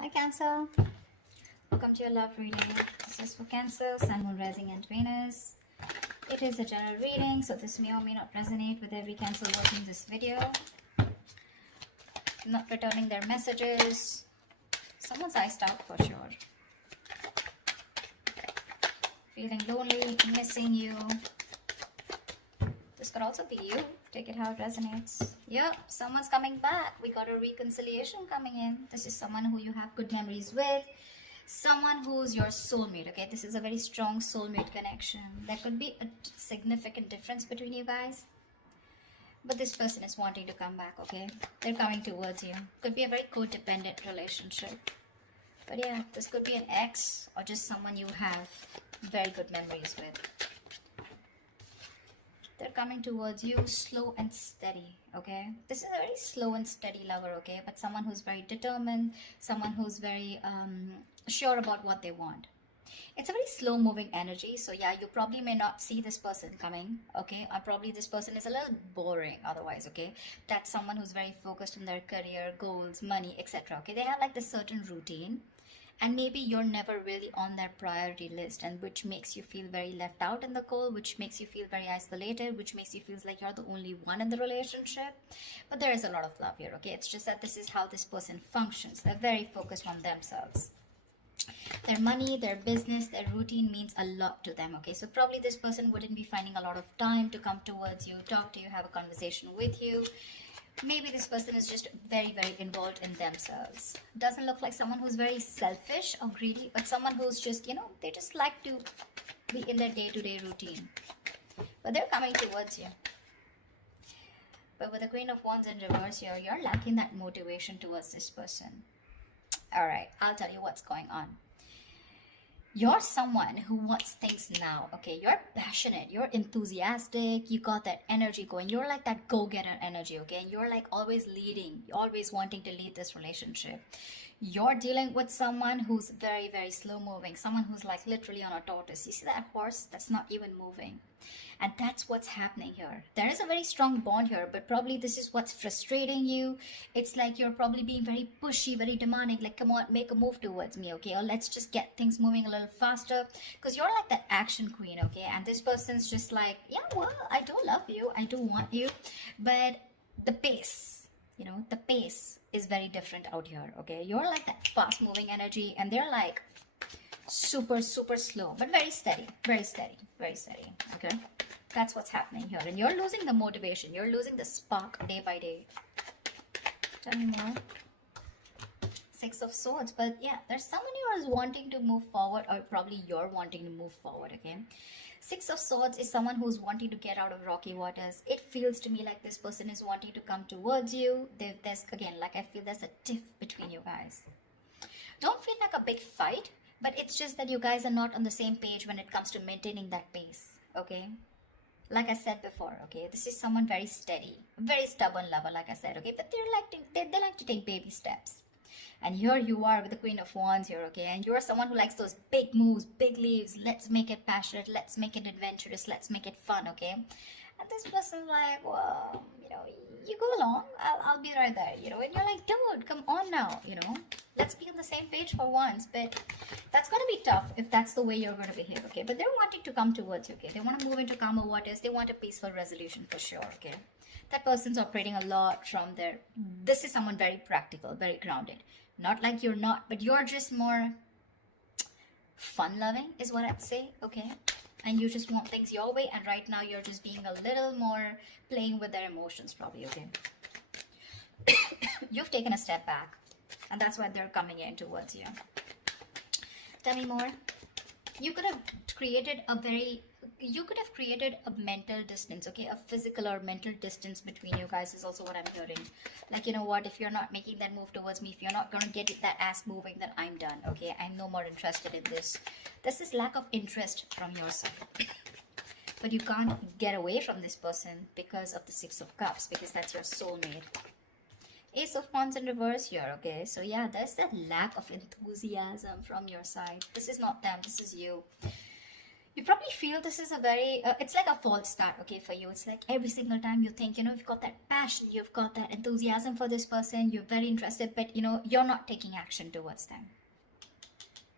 Hi Cancer, welcome to your love reading. This is for Cancer, Sun, Moon, Rising and Venus. It is a general reading, so this may or may not resonate with every Cancer watching this video. Not returning their messages. Someone's iced out for sure. Feeling lonely, missing you. This could also be you. Take it how it resonates. Yep, someone's coming back. We got a reconciliation coming in. This is someone who you have good memories with. Someone who's your soulmate, okay? This is a very strong soulmate connection. There could be a significant difference between you guys. But this person is wanting to come back, okay? They're coming towards you. Could be a very codependent relationship. But yeah, this could be an ex or just someone you have very good memories with. They're coming towards you slow and steady, okay? This is a very slow and steady lover, okay? But someone who's very determined, someone who's very sure about what they want. It's a very slow moving energy. So yeah, you probably may not see this person coming, okay? Or probably this person is a little boring otherwise, okay? That's someone who's very focused on their career, goals, money, etc. Okay, they have like this certain routine. And maybe you're never really on their priority list, and which makes you feel very left out in the cold, which makes you feel very isolated, which makes you feel like you're the only one in the relationship. But there is a lot of love here, okay? It's just that this is how this person functions. They're very focused on themselves. Their money, their business, their routine means a lot to them, okay? So probably this person wouldn't be finding a lot of time to come towards you, talk to you, have a conversation with you. Maybe this person is just very, very involved in themselves. Doesn't look like someone who's very selfish or greedy, but someone who's just, you know, they just like to be in their day-to-day routine. But they're coming towards you. But with the Queen of Wands in reverse here, you're lacking that motivation towards this person. Alright, I'll tell you what's going on. You're someone who wants things now, okay? You're passionate, you're enthusiastic, you got that energy going. You're like that go-getter energy, okay? And you're like always leading, you're always wanting to lead this relationship. You're dealing with someone who's very, very slow moving, someone who's like literally on a tortoise. You see that horse? That's not even moving. And that's what's happening here. There is a very strong bond here, but probably this is what's frustrating you. It's like you're probably being very pushy, very demanding, like, come on, make a move towards me, okay? Or let's just get things moving a little faster. Because you're like that action queen, okay? And this person's just like, yeah, well, I do love you, I do want you. But the pace, you know, the pace is very different out here, okay? You're like that fast moving energy, and they're like super, super slow, but very steady, very steady, very steady, okay? That's what's happening here. And you're losing the motivation. You're losing the spark day by day. Tell me more. Six of Swords. But yeah, there's someone who is wanting to move forward, or probably you're wanting to move forward, okay? Six of Swords is someone who's wanting to get out of rocky waters. It feels to me like this person is wanting to come towards you. There's, again, like I feel there's a tiff between you guys. Don't feel like a big fight, but it's just that you guys are not on the same page when it comes to maintaining that pace, okay? Like I said before, okay, this is someone very steady, very stubborn lover, like I said, okay, but they like to take baby steps. And here you are with the Queen of Wands here, okay, and you're someone who likes those big moves, big leaves. Let's make it passionate, let's make it adventurous, let's make it fun, okay? And this person's like, well, you know, you go along, I'll be right there, you know, and you're like, dude, come on now, you know, let's be on the same page for once. But that's going to be tough if that's the way you're going to behave, okay? But they're wanting to come towards you, okay? They want to move into calmer waters. They want a peaceful resolution for sure, okay? That person's operating a lot from their, this is someone very practical, very grounded. Not like you're not, but you're just more fun-loving is what I'd say, okay? And you just want things your way, and right now you're just being a little more playing with their emotions probably, okay? You've taken a step back, and that's why they're coming in towards you. Tell me more. You could have created a mental distance, okay? A physical or mental distance between you guys is also what I'm hearing. Like, you know what, if you're not making that move towards me, if you're not going to get that ass moving, then I'm done, okay? I'm no more interested in this. This is lack of interest from your side. But you can't get away from this person because of the Six of Cups, because that's your soulmate. Ace of Wands in reverse here, okay? So yeah, there's that lack of enthusiasm from your side. This is not them, this is you. You probably feel this is a very it's like a false start, okay, for you. It's like every single time you think, you've got that passion, you've got that enthusiasm for this person, you're very interested, but you're not taking action towards them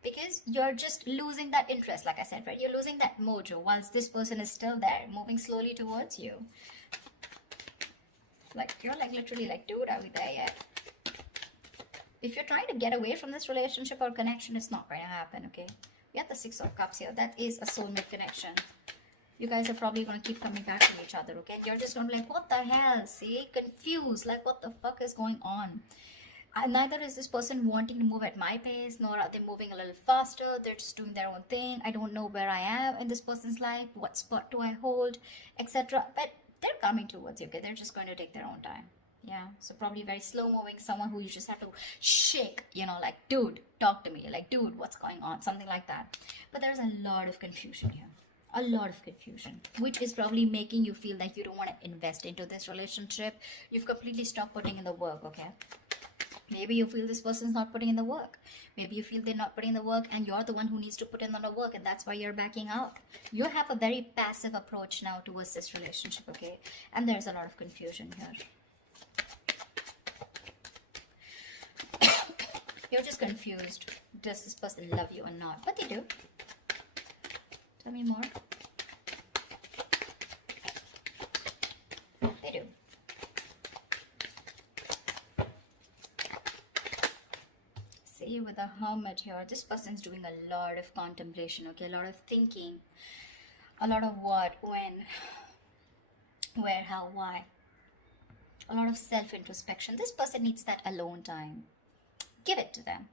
because you're just losing that interest. Like I said, right, you're losing that mojo whilst this person is still there, moving slowly towards you. Like, you're like literally like, dude, are we there yet? If you're trying to get away from this relationship or connection, it's not going to happen, okay? We have the Six of Cups here. That is a soulmate connection. You guys are probably going to keep coming back to each other, okay? And you're just going to be like, what the hell? See? Confused. Like, what the fuck is going on? Neither is this person wanting to move at my pace, nor are they moving a little faster. They're just doing their own thing. I don't know where I am in this person's life. What spot do I hold? Etc. But they're coming towards you, okay? They're just going to take their own time. Yeah, so probably very slow moving, someone who you just have to shake, like, dude, talk to me, like, dude, what's going on, something like that. But there's a lot of confusion here, a lot of confusion, which is probably making you feel like you don't want to invest into this relationship. You've completely stopped putting in the work, okay? Maybe you feel this person's not putting in the work. Maybe you feel they're not putting in the work and you're the one who needs to put in the work, and that's why you're backing out. You have a very passive approach now towards this relationship, okay? And there's a lot of confusion here. You're just confused. Does this person love you or not? But they do. Tell me more. They do. See, with the Hermit here, this person's doing a lot of contemplation, okay? A lot of thinking. A lot of what, when, where, how, why. A lot of self-introspection. This person needs that alone time. Give it to them.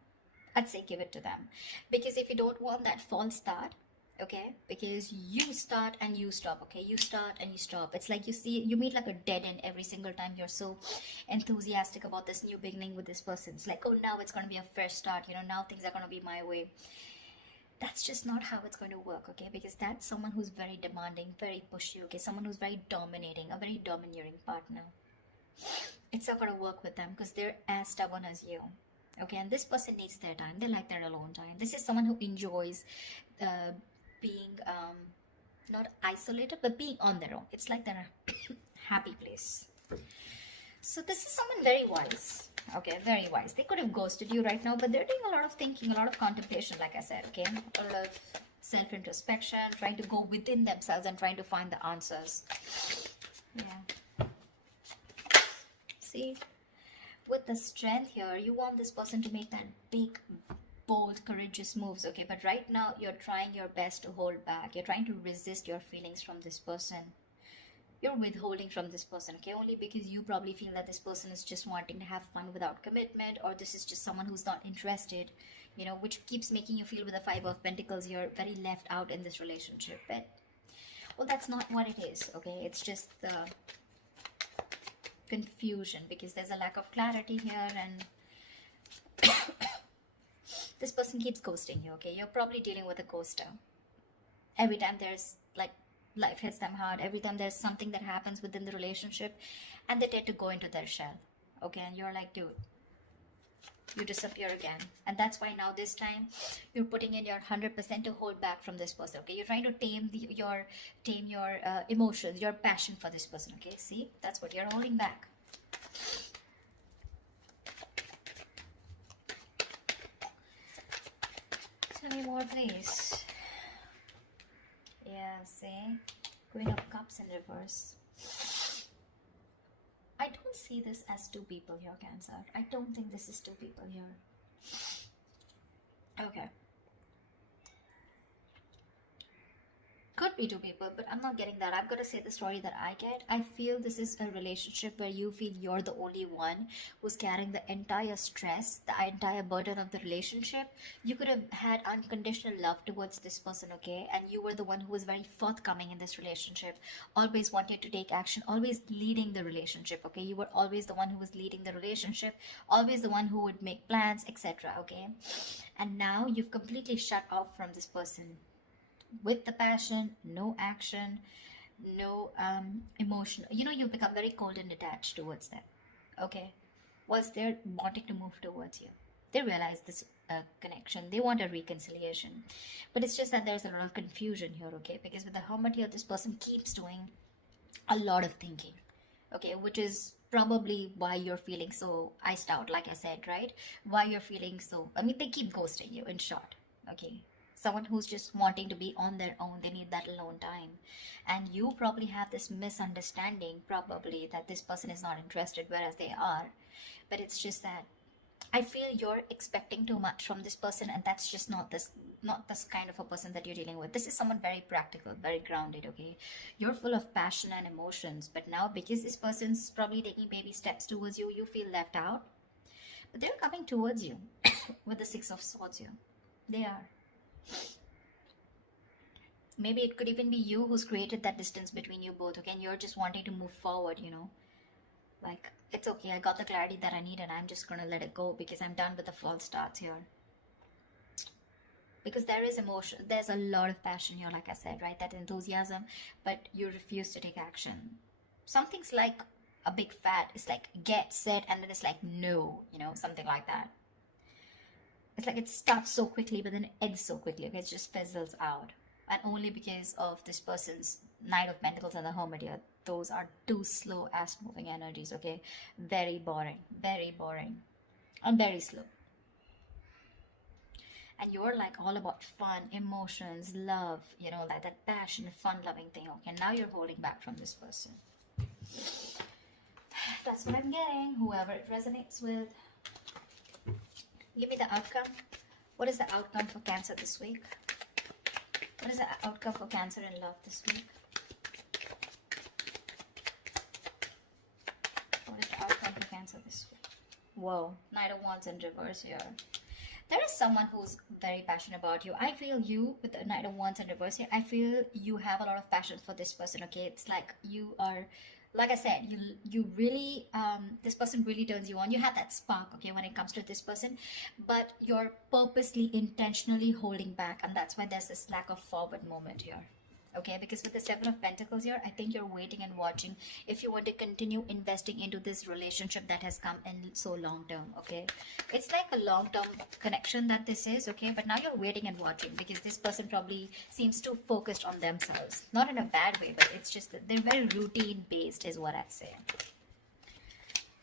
I'd say give it to them. Because if you don't want that false start, okay, because you start and you stop, okay, you start and you stop. It's like you meet like a dead end every single time you're so enthusiastic about this new beginning with this person. It's like, oh, now it's going to be a fresh start, now things are going to be my way. That's just not how it's going to work, okay, because that's someone who's very demanding, very pushy, okay, someone who's very dominating, a very domineering partner. It's not going to work with them because they're as stubborn as you. Okay, and this person needs their time. They like their alone time. This is someone who enjoys being not isolated, but being on their own. It's like their happy place. So this is someone very wise. Okay, very wise. They could have ghosted you right now, but they're doing a lot of thinking, a lot of contemplation, like I said, okay? A lot of self-introspection, trying to go within themselves and trying to find the answers. Yeah. See? With the Strength here, you want this person to make that big, bold, courageous moves, okay? But right now, you're trying your best to hold back. You're trying to resist your feelings from this person. You're withholding from this person, okay? Only because you probably feel that this person is just wanting to have fun without commitment, or this is just someone who's not interested, which keeps making you feel with the Five of Pentacles, you're very left out in this relationship. But, well, that's not what it is, okay? It's just the confusion because there's a lack of clarity here, and this person keeps ghosting you, okay? You're probably dealing with a ghoster. Every time there's like life hits them hard, every time there's something that happens within the relationship, and they tend to go into their shell, okay? And you're like, dude, you disappear again. And that's why now this time you're putting in your 100% to hold back from this person, okay? You're trying to tame your emotions, your passion for this person, okay? See, that's what you're holding back. Tell me more, please. Yeah, see, Queen of Cups in reverse. I don't see this as two people here, Cancer. I don't think this is two people here. Okay. Could be two people, but I'm not getting that. I've got to say the story that I get. I feel this is a relationship where you feel you're the only one who's carrying the entire stress, the entire burden of the relationship. You could have had unconditional love towards this person, okay? And you were the one who was very forthcoming in this relationship, always wanted to take action, always leading the relationship, okay? You were always the one who was leading the relationship, always the one who would make plans, etc., okay? And now you've completely shut off from this person. With the passion, no action, no emotion. You become very cold and detached towards them, okay? Whilst they're wanting to move towards you. They realize this connection. They want a reconciliation. But it's just that there's a lot of confusion here, okay? Because with the Hermit here, this person keeps doing a lot of thinking, okay? Which is probably why you're feeling so iced out, like I said, right? Why you're feeling so, I mean, they keep ghosting you, in short, okay? Someone who's just wanting to be on their own, they need that alone time. And you probably have this misunderstanding, probably, that this person is not interested, whereas they are. But it's just that I feel you're expecting too much from this person, and that's just not this kind of a person that you're dealing with. This is someone very practical, very grounded, okay? You're full of passion and emotions, but now because this person's probably taking baby steps towards you, you feel left out. But they're coming towards you with the Six of Swords here. They are. Maybe it could even be you who's created that distance between you both, okay? And you're just wanting to move forward, you know? Like, it's okay, I got the clarity that I need and I'm just gonna let it go because I'm done with the false starts here. Because there is emotion, there's a lot of passion here, like I said, right? That enthusiasm, but you refuse to take action. Something's like a big fat, it's like get, set, and then it's like no, you know, something like that. It's like it starts so quickly, but then it ends so quickly, okay? It just fizzles out. And only because of this person's Knight of Pentacles and the Hermit here. Those are two slow ass moving energies, okay? Very boring, and very slow. And you're like all about fun, emotions, love, you know, like that passion, fun loving thing, okay? Now you're holding back from this person. That's what I'm getting. Whoever it resonates with, give me the outcome. What is the outcome for Cancer this week? What is the outcome for Cancer in love this week? What is the outcome for Cancer this week? Whoa, Knight of Wands in reverse here. There is someone who's very passionate about you. I feel you, with the Knight of Wands in reverse here, I feel you have a lot of passion for this person, okay? It's like you are, like I said, you really, this person really turns you on. You have that spark, okay, when it comes to this person, but you're purposely, intentionally holding back, and that's why there's this lack of forward moment here, okay? Because with the Seven of Pentacles here, I think you're waiting and watching if you want to continue investing into this relationship that has come in so long term, okay? It's like a long-term connection that this is, okay? But now you're waiting and watching because this person probably seems too focused on themselves. Not in a bad way, but it's just that they're very routine-based is what I'd say.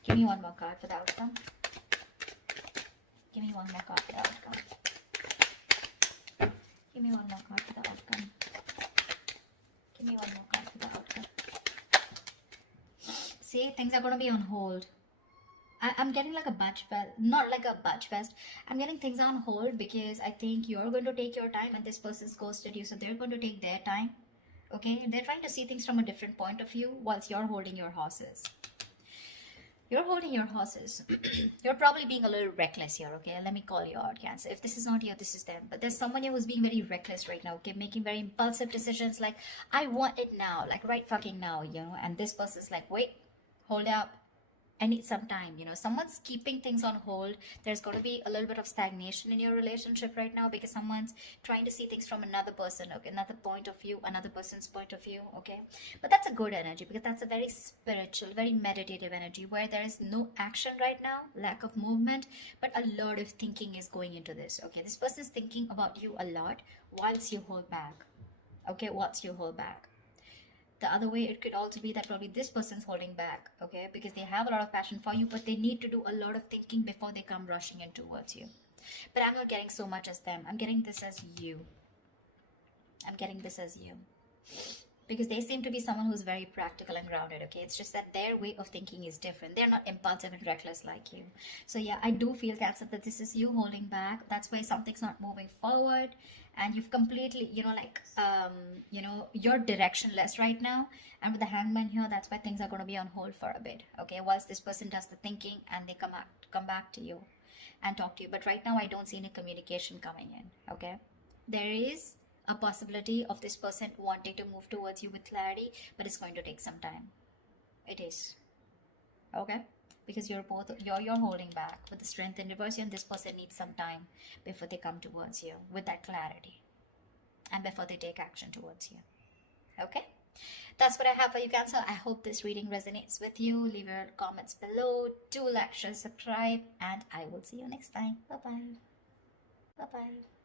Give me one more card for the outcome. Give me one more card for the outcome. Give me one more card for the outcome. Give me one more card for the outcome. See, things are going to be on hold. I'm getting like a budge fest, not like a budge fest. I'm getting things on hold because I think you're going to take your time and this person's ghosted you, so they're going to take their time. Okay, they're trying to see things from a different point of view whilst you're holding your horses. You're holding your horses. You're probably being a little reckless here, okay? Let me call you out, Cancer. If this is not you, this is them. But there's someone here who's being very reckless right now, okay? Making very impulsive decisions like, I want it now, like right fucking now, you know? And this person's like, wait, hold up. I need some time, you know. Someone's keeping things on hold. There's going to be a little bit of stagnation in your relationship right now because someone's trying to see things from another person, okay, another point of view, another person's point of view, okay? But that's a good energy because that's a very spiritual, very meditative energy where there is no action right now, lack of movement, but a lot of thinking is going into this, okay? This person is thinking about you a lot whilst you hold back, okay, whilst you hold back. The other way, it could also be that probably this person's holding back, okay, because they have a lot of passion for you, but they need to do a lot of thinking before they come rushing in towards you. But I'm not getting so much as them. I'm getting this as you. I'm getting this as you. Because they seem to be someone who's very practical and grounded, okay? It's just that their way of thinking is different. They're not impulsive and reckless like you. So yeah, I do feel, Cancer, that this is you holding back. That's why something's not moving forward. And you've completely, you know, like, you know, you're directionless right now. And with the Hangman here, that's why things are going to be on hold for a bit, okay? Whilst this person does the thinking and they come back to you and talk to you. But right now, I don't see any communication coming in, okay? There is a possibility of this person wanting to move towards you with clarity, but it's going to take some time. It is, okay? Because you're holding back with the Strength in reverse, and this person needs some time before they come towards you with that clarity and before they take action towards you, okay? That's what I have for you, Cancer. I hope this reading resonates with you. Leave your comments below. Do like, share, subscribe, and I will see you next time. Bye bye. Bye bye.